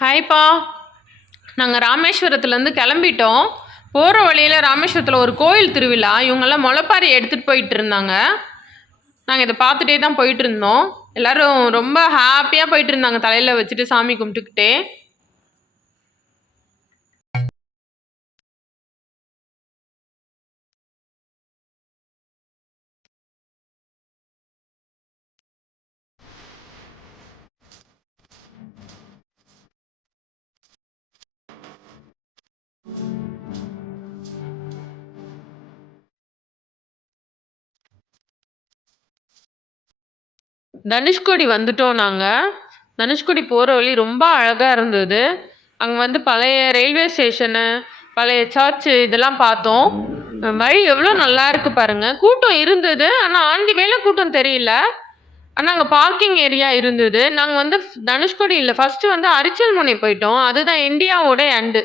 ஹாய்ப்பா, நாங்கள் ராமேஸ்வரத்துலேருந்து கிளம்பிட்டோம். போகிற வழியில் ராமேஸ்வரத்தில் ஒரு கோயில் திருவிழா. இவங்கெல்லாம் முளைப்பாரி எடுத்துகிட்டு போயிட்டு இருந்தாங்க. நாங்கள் இதை பார்த்துட்டே தான் போயிட்டு இருந்தோம். எல்லோரும் ரொம்ப ஹாப்பியாக போயிட்டு இருந்தாங்க, தலையில் வச்சுட்டு சாமி கும்பிட்டுக்கிட்டே. தனுஷ்கோடி வந்துட்டோம் நாங்கள். தனுஷ்கோடி போகிற வழி ரொம்ப அழகாக இருந்தது. அங்கே வந்து பழைய ரயில்வே ஸ்டேஷனு, பழைய சர்ச்சு இதெல்லாம் பார்த்தோம். வழி எவ்வளோ நல்லா இருக்குது பாருங்கள். கூட்டம் இருந்தது, ஆனால் ஆண்டி மேலே கூட்டம் தெரியல. ஆனால் அங்கே பார்க்கிங் ஏரியா இருந்தது. நாங்கள் வந்து தனுஷ்கோடி இல்லை, ஃபஸ்ட்டு வந்து அரிச்சல்முனை போயிட்டோம். அதுதான் இந்தியாவோட எண்டு.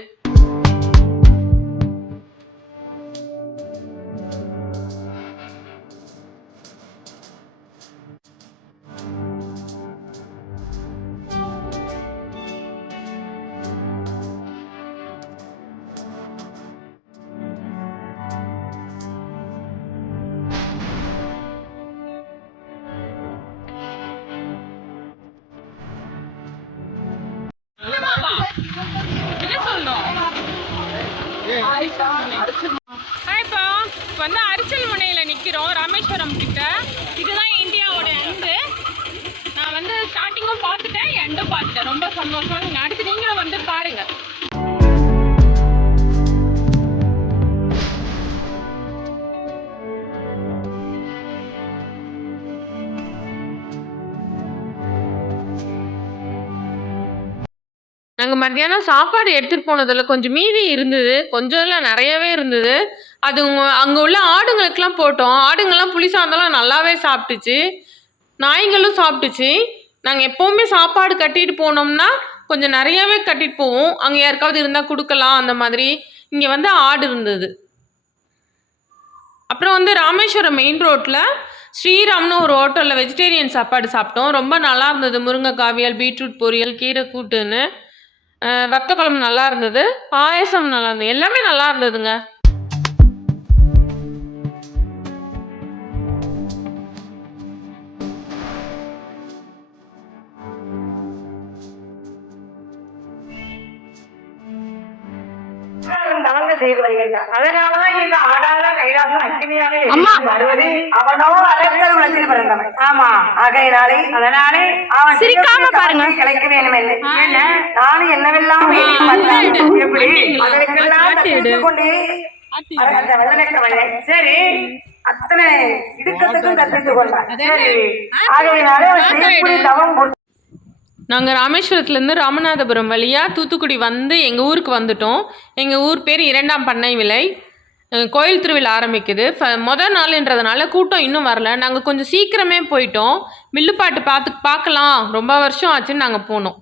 ஹாய்ப்பா, இப்போ வந்து அரிச்சல்முனையில் நிற்கிறோம், ராமேஸ்வரம் கிட்ட. இதுதான் இந்தியாவோட எண்டு. நான் வந்து ஸ்டார்டிங்கும் பார்த்துட்டேன், எண்டும் பார்த்துட்டேன். ரொம்ப சந்தோஷம். நீங்கள் அடுத்து நீங்களும் வந்து பாருங்க. நாங்கள் மத்தியானம் சாப்பாடு எடுத்துகிட்டு போனதில் கொஞ்சம் மீதி இருந்தது, கொஞ்சம் இல்லை நிறையவே இருந்தது. அது அங்கே உள்ள ஆடுங்களுக்கெல்லாம் போட்டோம். ஆடுங்கள்லாம் புளி சாதம்லாம் நல்லாவே சாப்பிட்டுச்சு, நாய்களும் சாப்பிட்டுச்சு. நாங்கள் எப்போவுமே சாப்பாடு கட்டிட்டு போனோம்னா கொஞ்சம் நிறையாவே கட்டிட்டு போவோம். அங்கே யாருக்காவது இருந்தால் கொடுக்கலாம் அந்த மாதிரி. இங்கே வந்து ஆடு இருந்தது. அப்புறம் வந்து ராமேஸ்வரம் மெயின் ரோட்டில் ஸ்ரீராம்னு ஒரு ஹோட்டலில் வெஜிடேரியன் சாப்பாடு சாப்பிட்டோம். ரொம்ப நல்லா இருந்தது. முருங்கைக்காய் அவியல், பீட்ரூட் பொரியல், கீரை கூட்டுன்னு, வத்த குழம்பு நல்லா இருந்தது, பாயசம் நல்லா இருந்தது, எல்லாமே நல்லா இருந்ததுங்க. அதனாலதான் இந்த ஆடாத கைலாசம் அக்கினியாக வருவது அவனோ அலர்த்தல் உலகத்தில் பிறந்தவன். ஆமா, ஆகையினாலே அதனாலே அவன் சிரிக்காம பாருங்க கிடைக்க வேண்டும் இல்லை. ஏன்னா நானும் என்னவெல்லாம் எப்படி அதற்கெல்லாம் தப்பித்துக் கொண்டே அந்த வெள்ளை. சரி, அத்தனை இடுக்கத்துக்கும் தப்பித்துக் கொண்டான். சரி, ஆகையினாலே அவன் செய்யக்கூடிய தவம். நாங்கள் ராமேஸ்வரத்துலேருந்து ராமநாதபுரம் வழியாக தூத்துக்குடி வந்து எங்கள் ஊருக்கு வந்துட்டோம். எங்கள் ஊர் பேர் இரண்டாம் பண்ணை விலை. கோயில் திருவிழா ஆரம்பிக்குது. மொதல் நாளுன்றதுனால கூட்டம் இன்னும் வரல. நாங்கள் கொஞ்சம் சீக்கிரமே போயிட்டோம். வில்லுப்பாட்டு பார்க்கலாம், ரொம்ப வருஷம் ஆச்சுன்னு நாங்கள் போனோம்.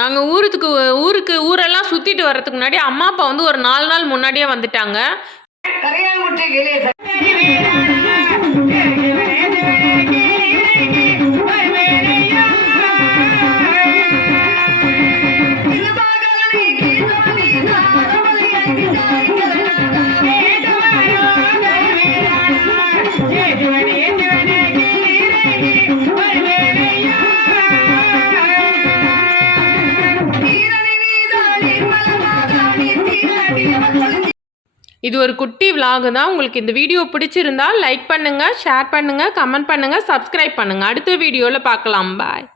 நாங்கள் ஊரெல்லாம் சுற்றிட்டு வர்றதுக்கு முன்னாடி அம்மா அப்பா வந்து ஒரு 4 நாள் முன்னாடியே வந்துட்டாங்க. இது ஒரு குட்டி vlog தான். உங்களுக்கு இந்த வீடியோ பிடிச்சிருந்தா லைக் பண்ணுங்கள், ஷேர் பண்ணுங்கள், கமெண்ட் பண்ணுங்கள், சப்ஸ்கிரைப் பண்ணுங்கள். அடுத்த வீடியோவில் பார்க்கலாம். பாய்.